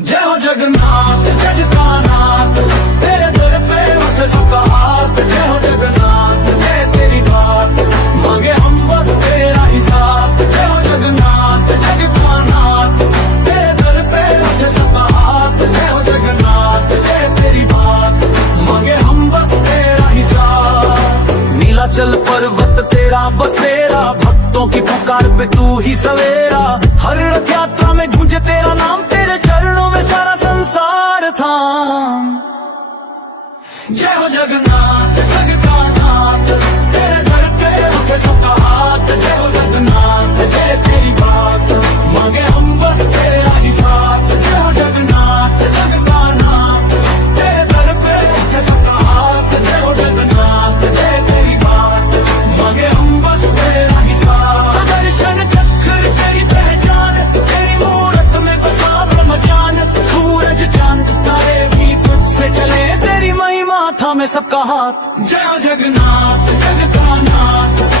जय हो जगन्नाथ जग का नाथ, तेरे दर पे उठे सबका हाथ। जय हो जगन्नाथ जय तेरी बात, मांगे हम बस तेरा ही साथ। जय हो जगन्नाथ जग का नाथ, तेरे दर पे उठे सबका हाथ। जय हो जगन्नाथ जय तेरी बात, मांगे हम बस तेरा ही साथ। नीलाचल पर्वत तेरा बसेरा, भक्तों की पुकार पे तू ही सवेरा। हर रथ यात्रा में गूंजे तेरा नाम, तेरे चरणों में सारा संसार था। जय हो जगन्नाथ जग का नाथ, तेरे दर पे उठे सबका हाथ। जय हो जगन्नाथ जय तेरी बात, मांगे हम बस तेरा ही साथ। जय हो जगन्नाथ जग का नाथ, तेरे दर पे उठे सबका हाथ। जय हो जगन्नाथ जय तेरी बात, मांगे हम बस तेरा ही साथ। दर्शन चक्र तेरी पहचान, तेरी मूरत में बसा ब्रह्मज्ञान। सूरज चांद तारे भी तुझसे चले, तेरी महिमा था में सबका हाथ। जय हो जगन्नाथ जग का नाथ।